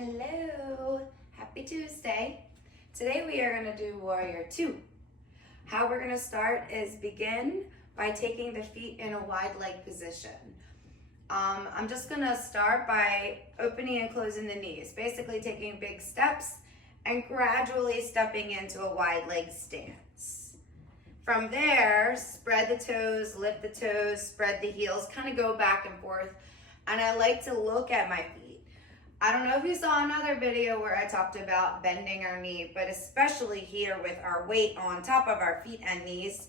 Hello, happy Tuesday. Today we are going to do Warrior 2. How we're going to start is begin by taking the feet in a wide leg position. I'm just going to start by opening and closing the knees, basically taking big steps and gradually stepping into a wide leg stance. From there, spread the toes, lift the toes, spread the heels, kind of go back and forth. And I like to look at my feet. I don't know if you saw another video where I talked about bending our knee, but especially here with our weight on top of our feet and knees,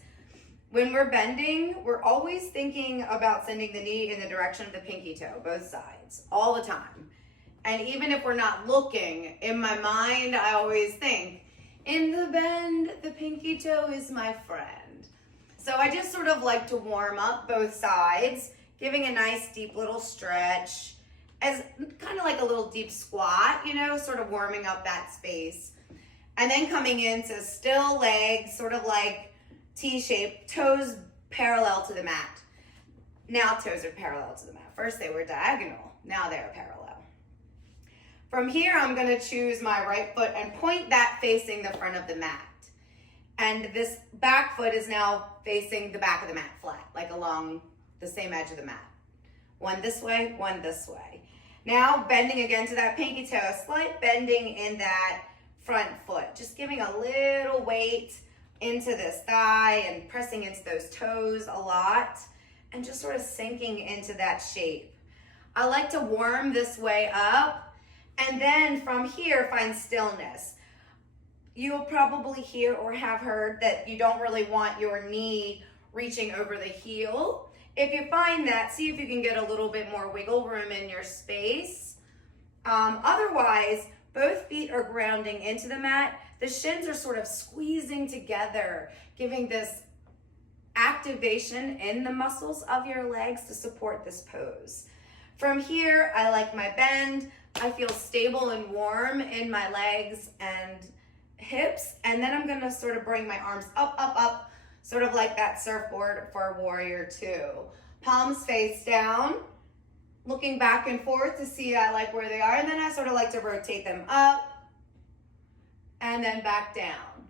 when we're bending, we're always thinking about sending the knee in the direction of the pinky toe, both sides, all the time. And even if we're not looking, in my mind, I always think, in the bend, the pinky toe is my friend. So I just sort of like to warm up both sides, giving a nice deep little stretch, as kind of like a little deep squat, sort of warming up that space. And then coming into still legs, sort of like T-shape, toes parallel to the mat. Now toes are parallel to the mat. First they were diagonal, now they're parallel. From here, I'm gonna choose my right foot and point that facing the front of the mat. And this back foot is now facing the back of the mat flat, like along the same edge of the mat. One this way, one this way. Now bending again to that pinky toe, a slight bending in that front foot, just giving a little weight into this thigh and pressing into those toes a lot and just sort of sinking into that shape. I like to warm this way up and then from here find stillness. You'll probably hear or have heard that you don't really want your knee reaching over the heel. If you find that, see if you can get a little bit more wiggle room in your space. Otherwise, both feet are grounding into the mat. The shins are sort of squeezing together, giving this activation in the muscles of your legs to support this pose. From here, I like my bend. I feel stable and warm in my legs and hips. And then I'm gonna sort of bring my arms up, up, up, sort of like that surfboard for Warrior 2. Palms face down, looking back and forth to see I like where they are. And then I sort of like to rotate them up and then back down.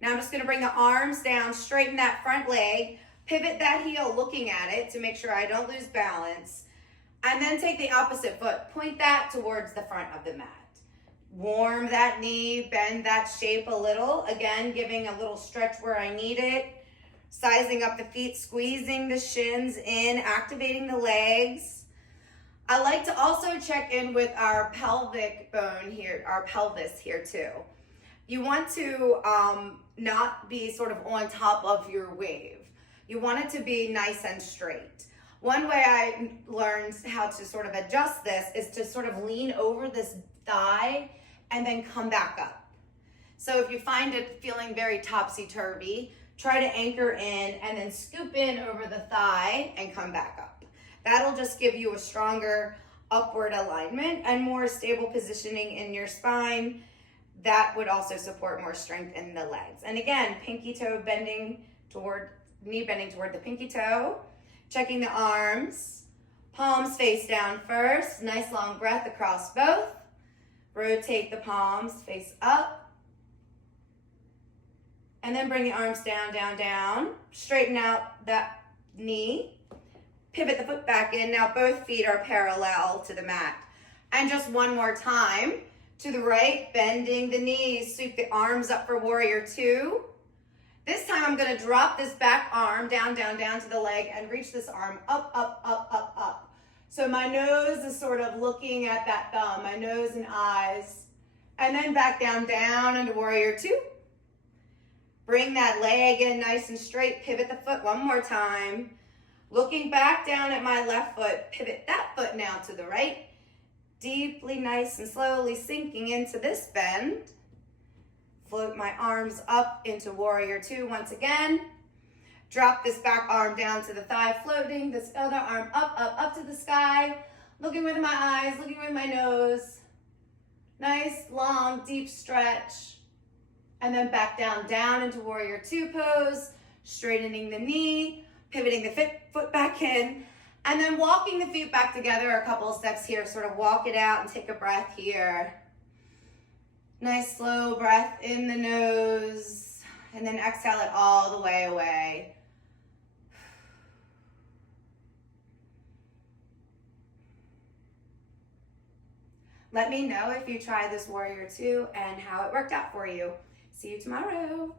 Now I'm just gonna bring the arms down, straighten that front leg, pivot that heel looking at it to make sure I don't lose balance. And then take the opposite foot, point that towards the front of the mat. Warm that knee, bend that shape a little. Again, giving a little stretch where I need it. Sizing up the feet, squeezing the shins in, activating the legs. I like to also check in with our pelvic bone here, our pelvis here too. You want to not be sort of on top of your wave. You want it to be nice and straight. One way I learned how to sort of adjust this is to sort of lean over this thigh and then come back up. So if you find it feeling very topsy-turvy, try to anchor in and then scoop in over the thigh and come back up. That'll just give you a stronger upward alignment and more stable positioning in your spine. That would also support more strength in the legs. And again, pinky toe bending toward, knee bending toward the pinky toe. Checking the arms, palms face down first, nice long breath across both. Rotate the palms face up. And then bring the arms down, down, down. Straighten out that knee. Pivot the foot back in. Now both feet are parallel to the mat. And just one more time. To the right, bending the knees. Sweep the arms up for Warrior 2. This time I'm gonna drop this back arm down, down, down to the leg and reach this arm up, up, up, up, up. So my nose is sort of looking at that thumb, my nose and eyes. And then back down, down into Warrior 2. Bring that leg in nice and straight, pivot the foot one more time. Looking back down at my left foot, pivot that foot now to the right. Deeply, nice and slowly sinking into this bend. Float my arms up into Warrior 2 once again. Drop this back arm down to the thigh, floating this other arm up, up, up to the sky. Looking with my eyes, looking with my nose. Nice, long, deep stretch. And then back down, down into Warrior 2 pose. Straightening the knee, pivoting the foot back in. And then walking the feet back together a couple of steps here, sort of walk it out and take a breath here. Nice slow breath in the nose, and then exhale it all the way away. Let me know if you try this Warrior 2 and how it worked out for you. See you tomorrow.